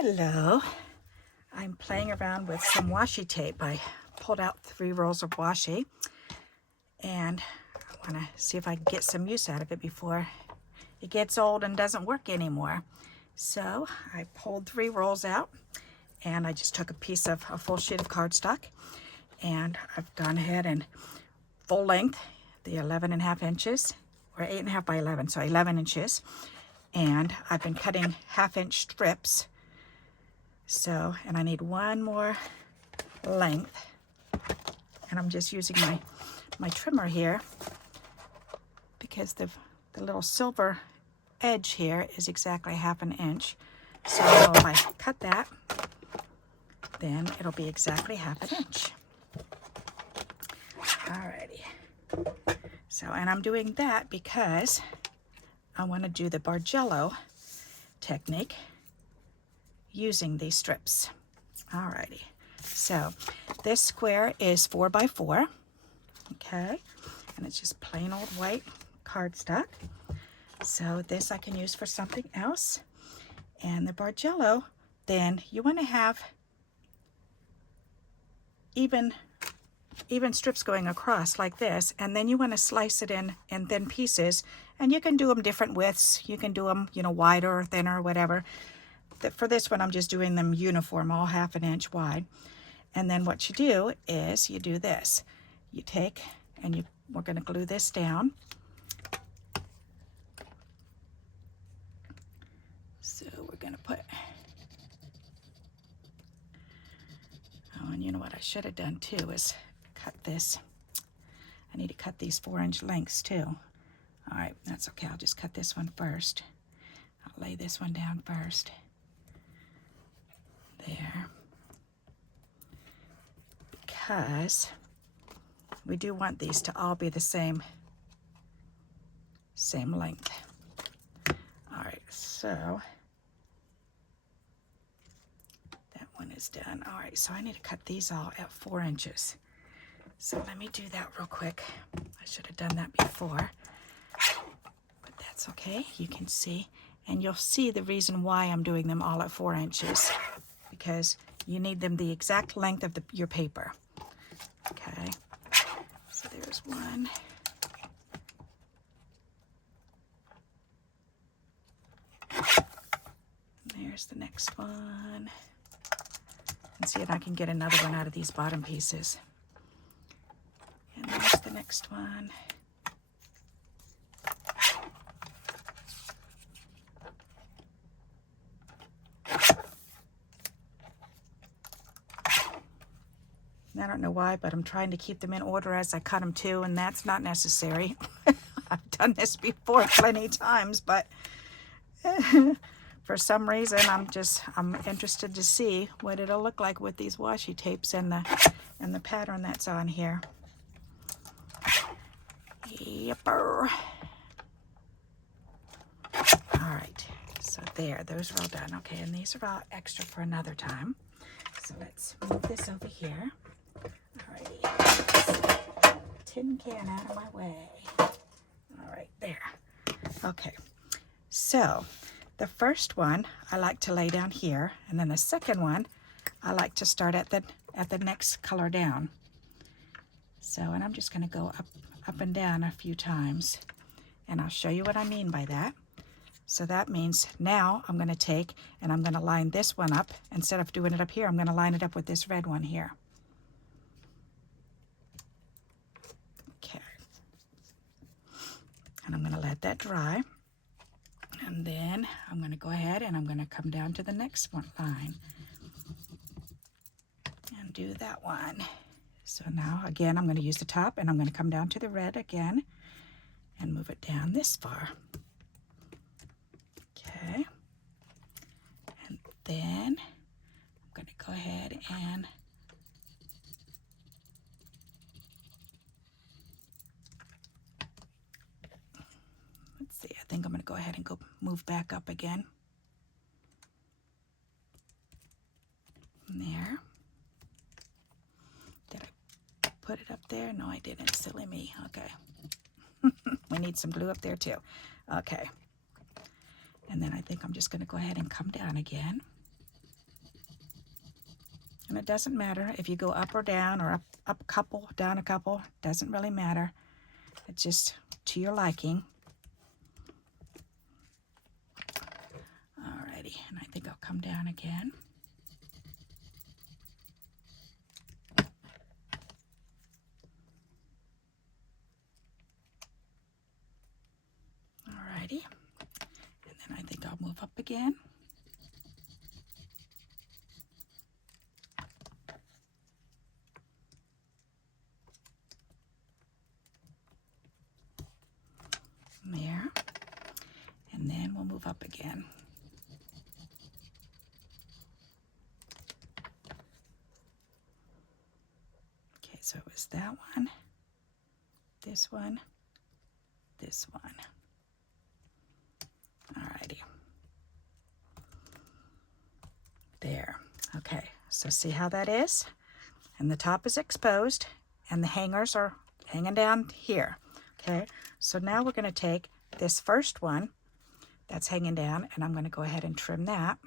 Hello, I'm playing around with some washi tape. I pulled out 3 rolls of washi and I want to see if I can get some use out of it before it gets old and doesn't work anymore. So I pulled 3 rolls out and I just took a full sheet of cardstock, and I've gone ahead and full length, the 11.5 inches, or 8.5 by 11, so 11 inches. And I've been cutting 1/2 inch strips. So, and I need one more length, and I'm just using my trimmer here because the little silver edge here is exactly 1/2 inch. So if I cut that, then it'll be exactly 1/2 inch. Alrighty. So, and I'm doing that because I want to do the BARGELLO technique using these strips. Alrighty, so this square is 4 by 4, okay, and it's just plain old white cardstock. So this I can use for something else. And the BARGELLO, then you want to have even strips going across like this, and then you want to slice it in thin pieces, and you can do them different widths. You can do them, wider or thinner, whatever. For this one, I'm just doing them uniform, all 1/2 inch wide. And then what you do is you do this. You take and we're going to glue this down. So we're going to put, oh, and you know what I should have done too is cut this. I need to cut these 4-inch lengths too. All right, that's okay. I'll just cut this one first. I'll lay this one down first. There, because we do want these to all be the same length. All right, so that one is done. All right, so I need to cut these all at 4 inches. So let me do that real quick. I should have done that before, but that's okay. You can see, and you'll see the reason why I'm doing them all at 4 inches. Because you need them the exact length of your paper. Okay, so there's one. There's the next one. And see if I can get another one out of these bottom pieces. And there's the next one. I don't know why, but I'm trying to keep them in order as I cut them too, and that's not necessary. I've done this before plenty of times, but for some reason I'm interested to see what it'll look like with these washi tapes and the pattern that's on here. Yepper. All right, so there, those are all done. Okay, and these are all extra for another time. So let's move this over here. Alrighty, tin can out of my way. All right, there. Okay, so the first one I like to lay down here, and then the second one I like to start at the next color down. So, and I'm just going to go up and down a few times, and I'll show you what I mean by that. So that means now I'm going to take and I'm going to line this one up. Instead of doing it up here, I'm going to line it up with this red one here. Okay. And I'm going to let that dry. And then I'm going to go ahead and I'm going to come down to the next one line and do that one. So now again, I'm going to use the top and I'm going to come down to the red again and move it down this far. Okay, and then I'm going to go ahead and let's see, I think I'm going to go ahead and move back up again. There. Did I put it up there? No, I didn't. Silly me. Okay. We need some glue up there too. Okay. And then I think I'm just going to go ahead and come down again. And it doesn't matter if you go up or down, or up a couple, down a couple, doesn't really matter. It's just to your liking. Alrighty, and I think I'll come down again. Alrighty, and then I think I'll move up again. There, and then we'll move up again. Okay, so it was that one, this one, this one. Alrighty. There. Okay, so see how that is? And the top is exposed, and the hangers are hanging down here. Okay, so now we're going to take this first one that's hanging down, and I'm going to go ahead and trim that.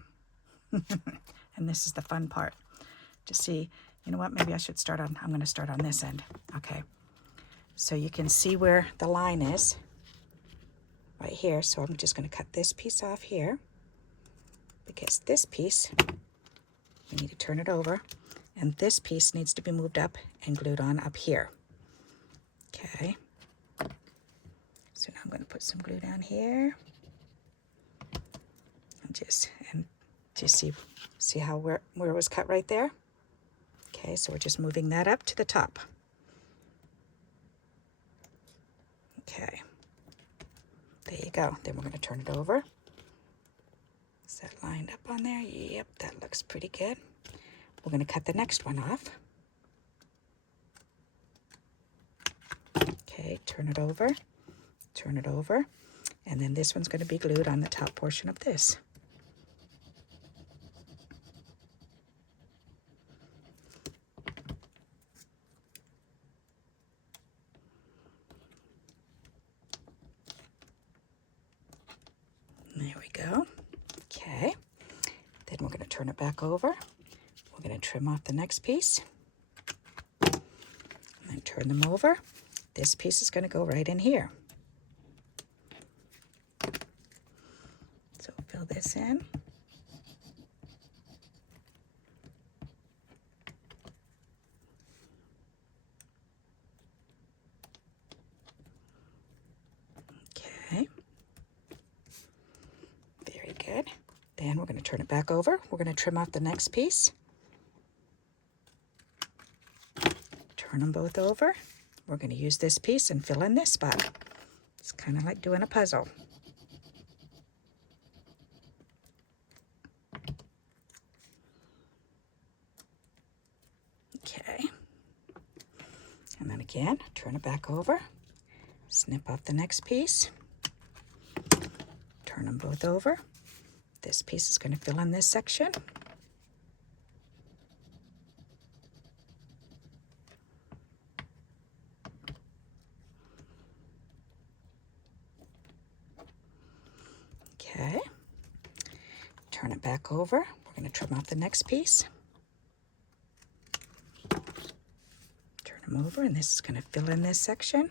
And this is the fun part. To see, you know what, maybe I should start on, I'm going to start on this end. Okay, so you can see where the line is right here. So I'm just going to cut this piece off here, because this piece, we need to turn it over, and this piece needs to be moved up and glued on up here. Okay, so now I'm going to put some glue down here, and just see how where it was cut right there. Okay, so we're just moving that up to the top. Okay, there you go. Then we're going to turn it over. Is that lined up on there? Yep, that looks pretty good. We're going to cut the next one off. Okay, turn it over, and then this one's going to be glued on the top portion of this. There we go. Okay, then we're going to turn it back over. We're going to trim off the next piece, and then turn them over. This piece is going to go right in here. So fill this in. Okay. Very good. Then we're going to turn it back over. We're going to trim off the next piece. Turn them both over. We're going to use this piece and fill in this spot. It's kind of like doing a puzzle. Okay. And then again, turn it back over. Snip off the next piece. Turn them both over. This piece is going to fill in this section. Okay, turn it back over. We're going to trim off the next piece. Turn them over, and this is going to fill in this section.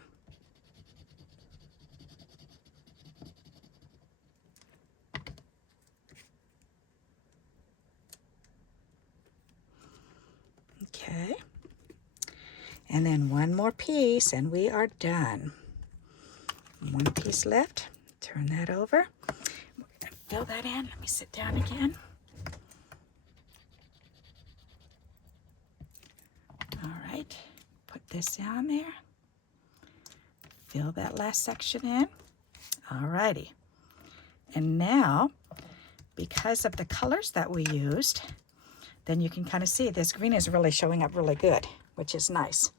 Okay, and then one more piece, and we are done. One piece left. Turn that over. Fill that in. Let me sit down again. All right, put this down there. Fill that last section in. All righty. And now, because of the colors that we used, then you can kind of see this green is really showing up really good, which is nice.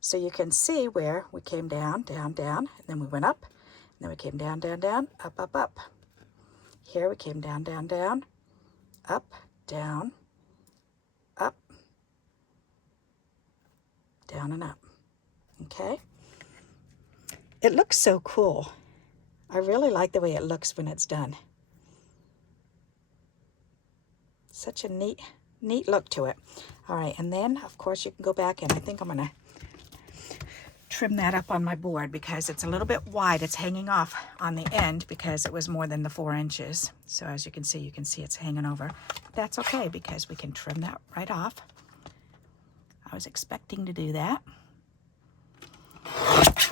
So you can see where we came down, down, down, and then we went up, and then we came down, down, down, up, up, up. Here we came down, down, down, up, down, up, down and up. Okay? It looks so cool. I really like the way it looks when it's done. Such a neat neat look to it. All right, and then of course you can go back, and I think I'm gonna trim that up on my board because it's a little bit wide. It's hanging off on the end because it was more than the 4 inches. So as you can see it's hanging over. But that's okay because we can trim that right off. I was expecting to do that.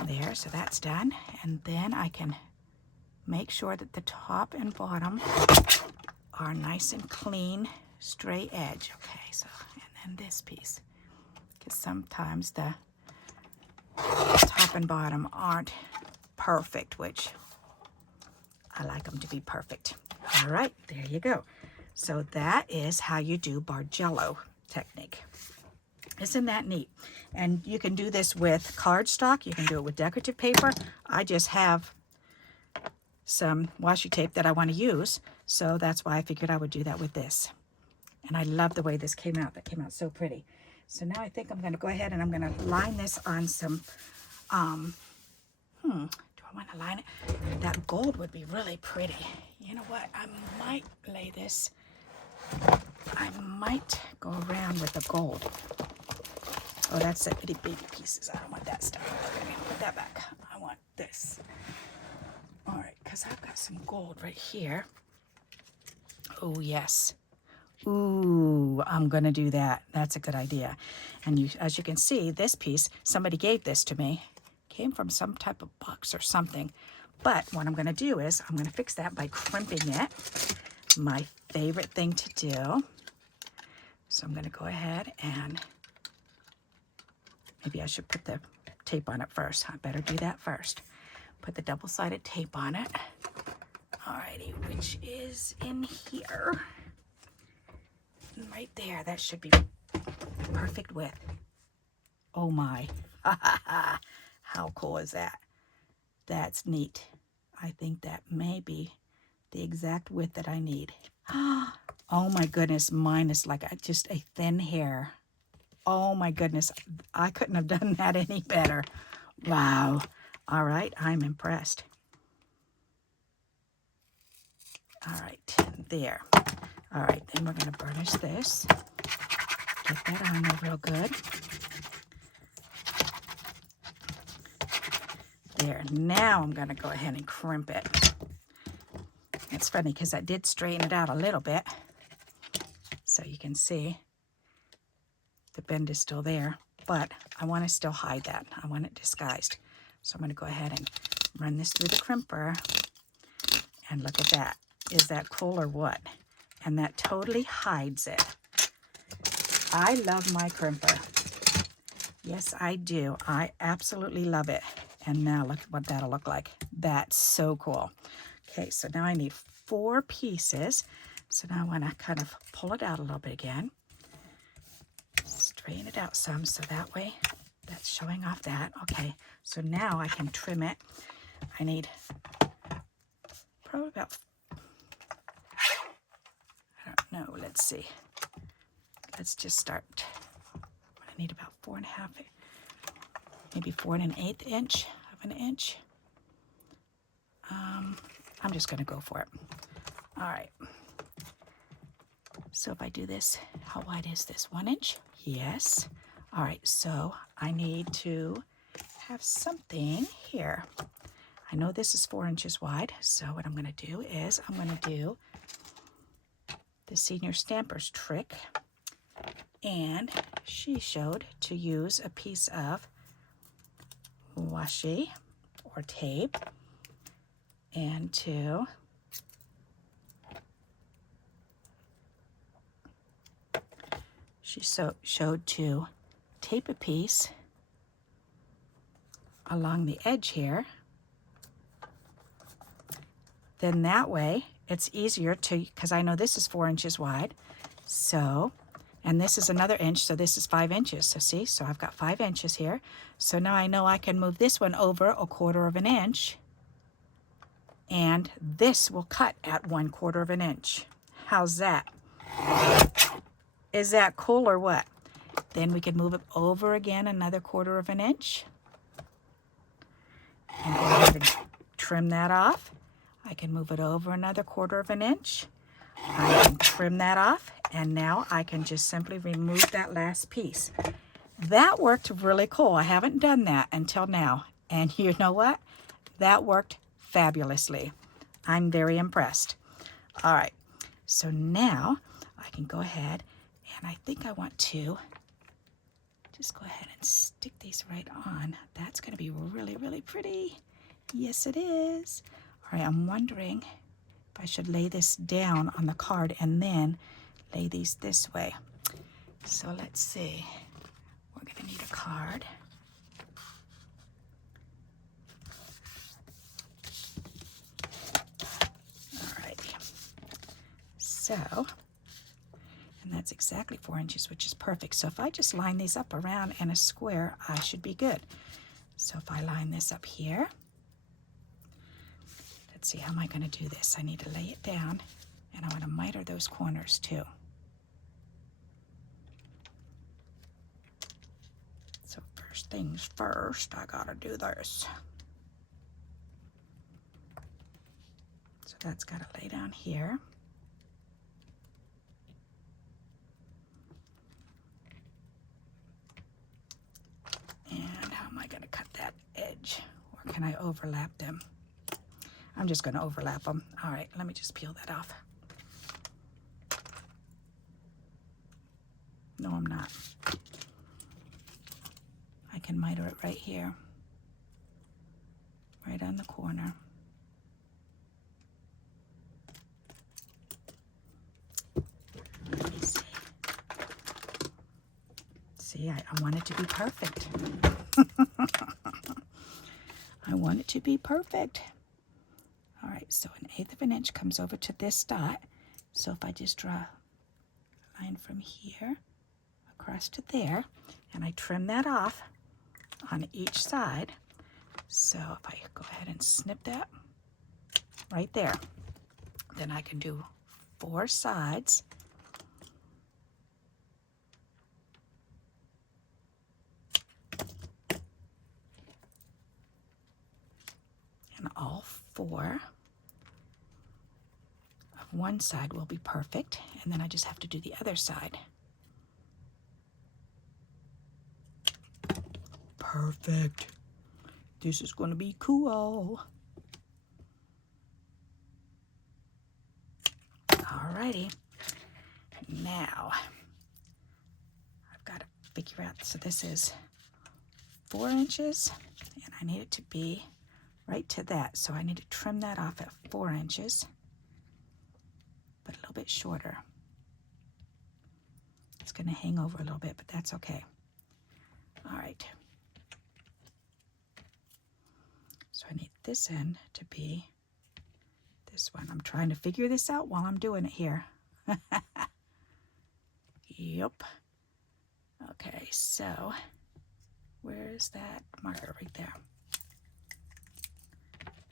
There, so that's done. And then I can make sure that the top and bottom are nice and clean, straight edge. Okay, so, and then this piece, because sometimes the top and bottom aren't perfect, which I like them to be perfect. All right, there you go. So that is how you do BARGELLO technique. Isn't that neat? And you can do this with cardstock. You can do it with decorative paper. I just have some washi tape that I want to use, so that's why I figured I would do that with this. And I love the way this came out. That came out so pretty. So now I think I'm going to go ahead and I'm going to line this on some, do I want to line it? That gold would be really pretty. You know what? I might lay this, I might go around with the gold. Oh, that's the itty bitty pieces. I don't want that stuff. Okay, put that back. I want this. All right, because I've got some gold right here. Oh, yes. Ooh, I'm going to do that. That's a good idea. And you, as you can see, this piece, somebody gave this to me. Came from some type of box or something. But what I'm going to do is I'm going to fix that by crimping it. My favorite thing to do. So I'm going to go ahead and maybe I should put the tape on it first. I better do that first. Put the double-sided tape on it. Alrighty, which is in here. Right there. That should be perfect width. Oh my. How cool is that? That's neat. I think that may be the exact width that I need. Oh my goodness, mine is like just a thin hair. Oh my goodness, I couldn't have done that any better. Wow. All right, I'm impressed. All right, there. All right, then we're going to burnish this. Get that on there real good. There, now I'm going to go ahead and crimp it. It's funny because I did straighten it out a little bit. So you can see the bend is still there, but I want to still hide that. I want it disguised. So I'm going to go ahead and run this through the crimper. And look at that. Is that cool or what? And that totally hides it. I love my crimper. Yes, I do. I absolutely love it. And now look what that'll look like. That's so cool. Okay, so now I need 4 pieces. So now I want to kind of pull it out a little bit again. Straighten it out some so that way that's showing off that. Okay, so now I can trim it. I need probably about, I don't know, let's see. Let's just start. I need about 4.5, maybe 4 1/8 inch of an inch. I'm just going to go for it. All right. So if I do this, how wide is this? 1 inch? Yes. All right, so I need to have something here. I know this is 4 inches wide, so what I'm going to do is I'm going to do the senior stamper's trick. And she showed to use a piece of washi or tape and to showed to tape a piece along the edge here. Then that way it's easier to, because I know this is 4 inches wide, so, and this is another inch, so this is 5 inches. So see, so I've got 5 inches here. So now I know I can move this one over 1/4 inch, and this will cut at 1/4 inch. How's that? Is that cool or what? Then we can move it over again another 1/4 inch. And go ahead and trim that off. I can move it over another 1/4 inch. I can trim that off And now I can just simply remove that last piece. That worked really cool. I haven't done that until now. And you know what? That worked fabulously. I'm very impressed. All right, so now I can go ahead and I think I want to just go ahead and stick these right on. That's going to be really, really pretty. Yes, it is. All right, I'm wondering if I should lay this down on the card and then lay these this way. So let's see. We're going to need a card. All right. So, and that's exactly 4 inches, which is perfect. So if I just line these up around in a square, I should be good. So if I line this up here, let's see, how am I going to do this? I need to lay it down, and I want to miter those corners too. So first things first, I got to do this. So that's got to lay down here. And how am I going to cut that edge? Or can I overlap them? I'm just going to overlap them. All right, let me just peel that off. No, I'm not. I can miter it right here, right on the corner. Let me see. See, I want it to be perfect. I want it to be perfect. All right, so 1/8 of an inch comes over to this dot. So if I just draw a line from here across to there, and I trim that off on each side. So if I go ahead and snip that right there, then I can do 4 sides. And all 4 of one side will be perfect. And then I just have to do the other side. Perfect. This is going to be cool. Alrighty. Now, I've got to figure out, so this is 4 inches, and I need it to be right to that. So I need to trim that off at 4 inches, but a little bit shorter. It's going to hang over a little bit, but that's okay. All right. So I need this end to be this one. I'm trying to figure this out while I'm doing it here. Yep. Okay, so where is that marker? Right there.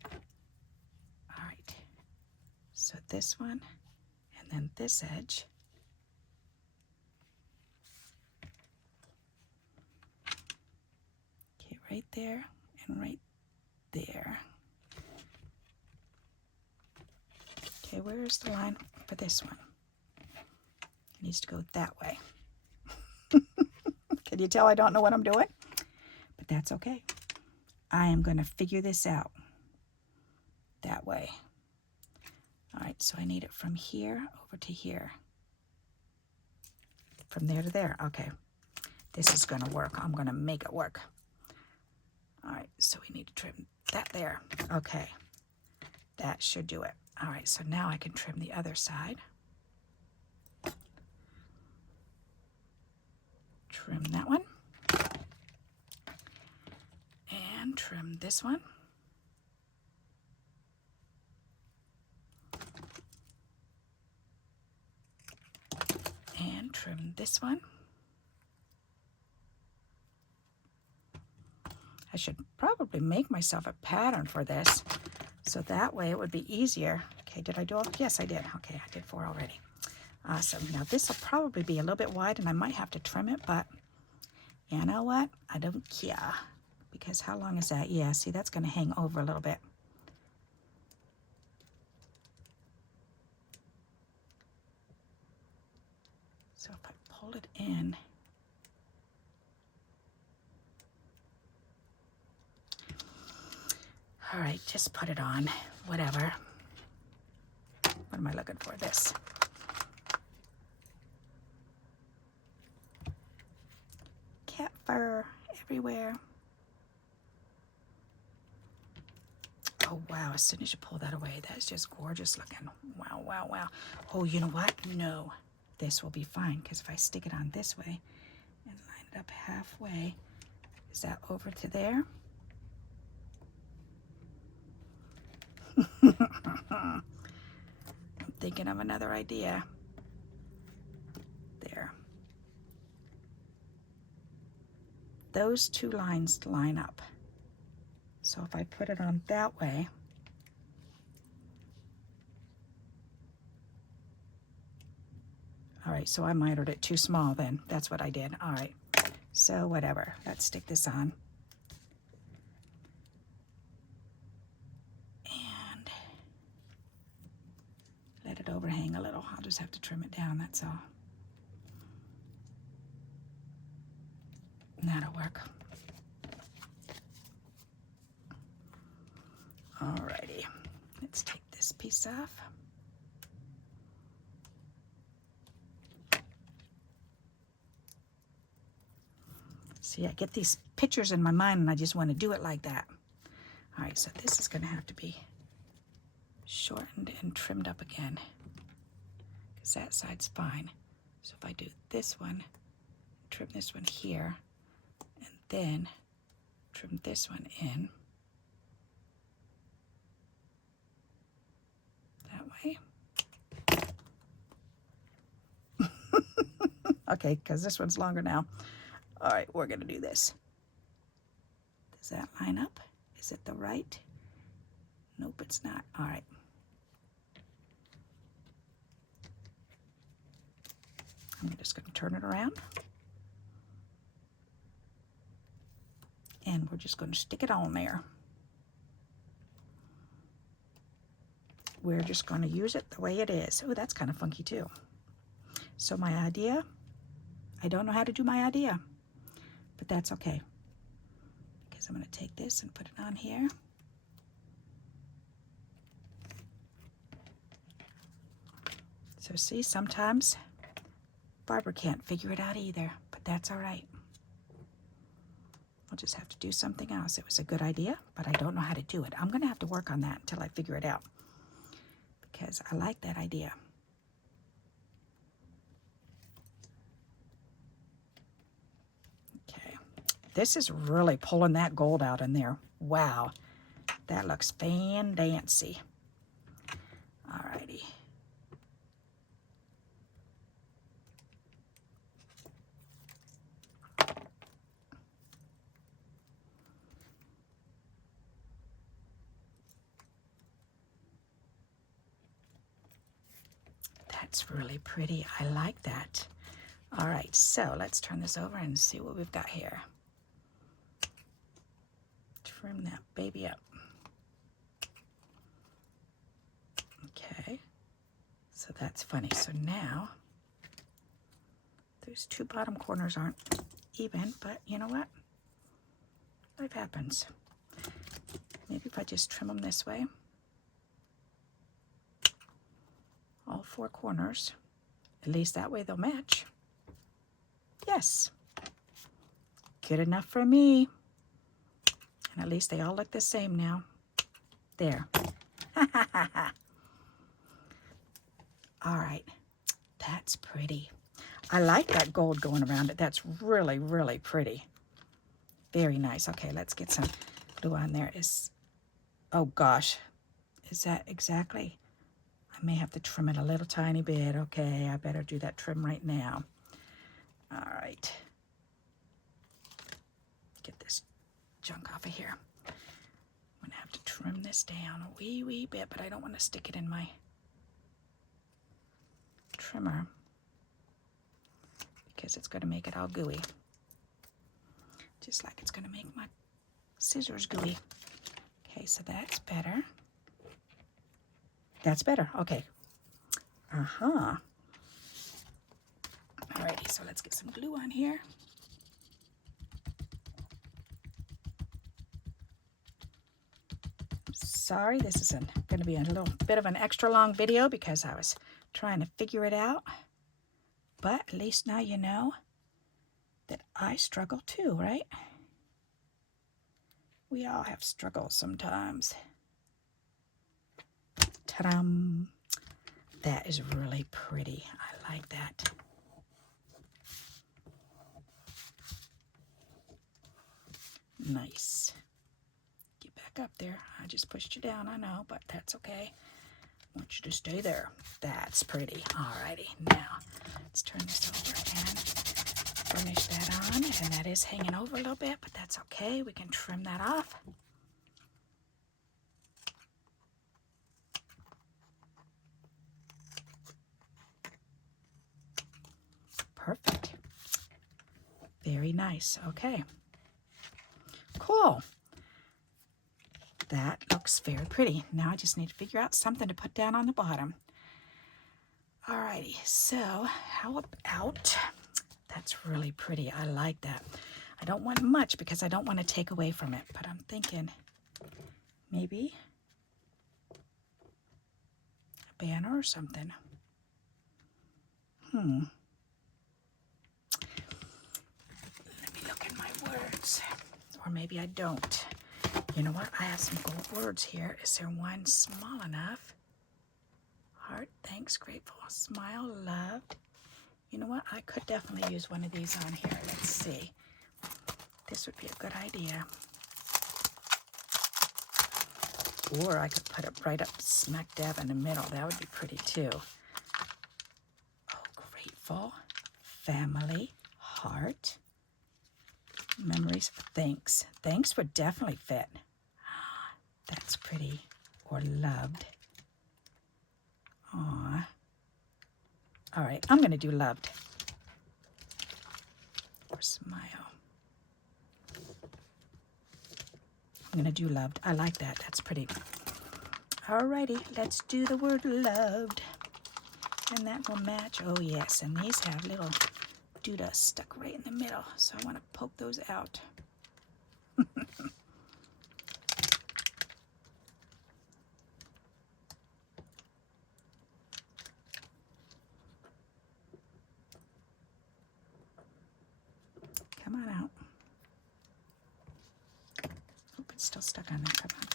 All right. So this one, and then this edge. Okay, right there and right there. Okay, where is the line for this one? It needs to go that way. Can you tell I don't know what I'm doing? But that's okay. I am going to figure this out that way. All right, so I need it from here over to here. From there to there. Okay, this is going to work. I'm going to make it work. All right, so we need to trim that there. Okay, that should do it. All right, so now I can trim the other side. Trim that one. And trim this one. And trim this one. I should probably make myself a pattern for this, so that way it would be easier. Okay, did I do all? Yes, I did. Okay, I did 4 already. Awesome. Now this will probably be a little bit wide, and I might have to trim it, but you know what? I don't care, because how long is that? Yeah, see, that's going to hang over a little bit. So if I pull it in, all right, just put it on, whatever. What am I looking for? This. Cat fur everywhere. Oh, wow, as soon as you pull that away, that's just gorgeous looking. Wow, wow, wow. Oh, you know what? No, this will be fine, because if I stick it on this way and line it up halfway, is that over to there? I'm thinking of another idea. There. Those two lines line up. So if I put it on that way, all right, so I mitered it too small then. That's what I did. All right, so whatever. Let's stick this on. And let it overhang a little. I'll just have to trim it down, that's all. And that'll work. Alrighty, let's take this piece off. See, I get these pictures in my mind and I just want to do it like that. All right, so this is going to have to be shortened and trimmed up again, because that side's fine. So if I do this one, trim this one here, and then trim this one in that way. Okay, because this one's longer now. All right, we're going to do this. Does that line up? Is it the right? Nope, it's not. All right. I'm just going to turn it around. And we're just going to stick it on there. We're just going to use it the way it is. Oh, that's kind of funky too. So my idea, I don't know how to do my idea, but that's okay. Because I'm going to take this and put it on here. So see, sometimes Barbara can't figure it out either, but that's all right. I'll just have to do something else. It was a good idea, but I don't know how to do it. I'm going to have to work on that until I figure it out, because I like that idea. Okay, this is really pulling that gold out in there. Wow, that looks fan-dancy. All righty. That's really pretty. I like that. All right, so let's turn this over and see what we've got here. Trim that baby up. Okay, so that's funny. So now, those two bottom corners aren't even, but you know what? Life happens. Maybe if I just trim them this way. All four corners. At least that way they'll match. Yes. Good enough for me. And at least they all look the same now. There. All right. That's pretty. I like that gold going around it. That's really, really pretty. Very nice. Okay, let's get some glue on there. Oh gosh. Is that exactly? I may have to trim it a little tiny bit. Okay, I better do that trim right now. All right. Get this junk off of here. I'm going to have to trim this down a wee bit, but I don't want to stick it in my trimmer because it's going to make it all gooey. Just like it's going to make my scissors gooey. Okay, so that's better. That's better. Okay. Uh-huh. Alrighty, so let's get some glue on here. Sorry, this is going to be a little bit of an extra long video because I was trying to figure it out. But at least now you know that I struggle too, right? We all have struggles sometimes. Ta-dam! That is really pretty. I like that. Nice. Get back up there. I just pushed you down, I know, but that's okay. I want you to stay there. That's pretty. Alrighty, now let's turn this over and finish that on. And that is hanging over a little bit, but that's okay. We can trim that off. Perfect. Very nice. Okay. Cool. That looks very pretty. Now I just need to figure out something to put down on the bottom. Alrighty, so how about, that's really pretty. I like that. I don't want much because I don't want to take away from it, but I'm thinking maybe a banner or something. Let me look at my words. Or maybe I don't. You know what? I have some gold words here. Is there one small enough? Heart, thanks, grateful, smile, loved. You know what? I could definitely use one of these on here. Let's see. This would be a good idea. Or I could put it right up smack dab in the middle. That would be pretty too. Oh, grateful, family, heart, memories, thanks. Thanks would definitely fit. That's pretty. Or loved. Aw. All right, I'm going to do loved. Or smile. I'm going to do loved. I like that. That's pretty. Alrighty, let's do the word loved. And that will match. Oh, yes. And these have little doodah stuck right in the middle. So I want to poke those out. Come on out. Oh, it's still stuck on there. Come on.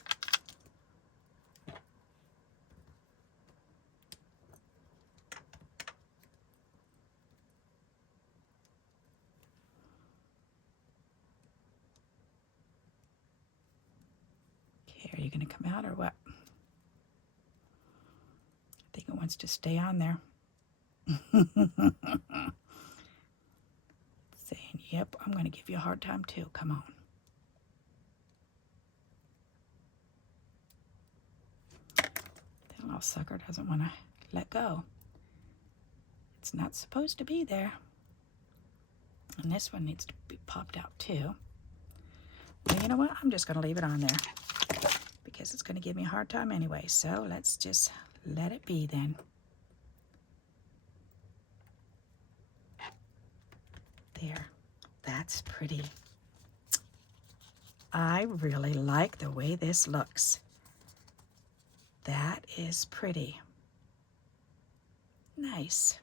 Okay, are you going to come out or what? I think it wants to stay on there. Saying, yep, I'm going to give you a hard time too. Come on. That little sucker doesn't want to let go. It's not supposed to be there. And this one needs to be popped out too. Well, you know what? I'm just going to leave it on there because it's going to give me a hard time anyway. So let's just let it be then. There. That's pretty. I really like the way this looks. That is pretty. Nice.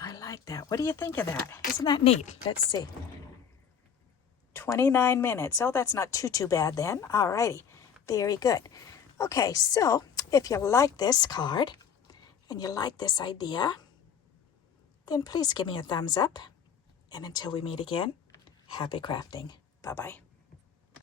I like that. What do you think of that? Isn't that neat? Let's see. 29 minutes. Oh, that's not too bad then. Alrighty. Very good. Okay, so if you like this card and you like this idea, then please give me a thumbs up. And until we meet again, happy crafting. Bye-bye.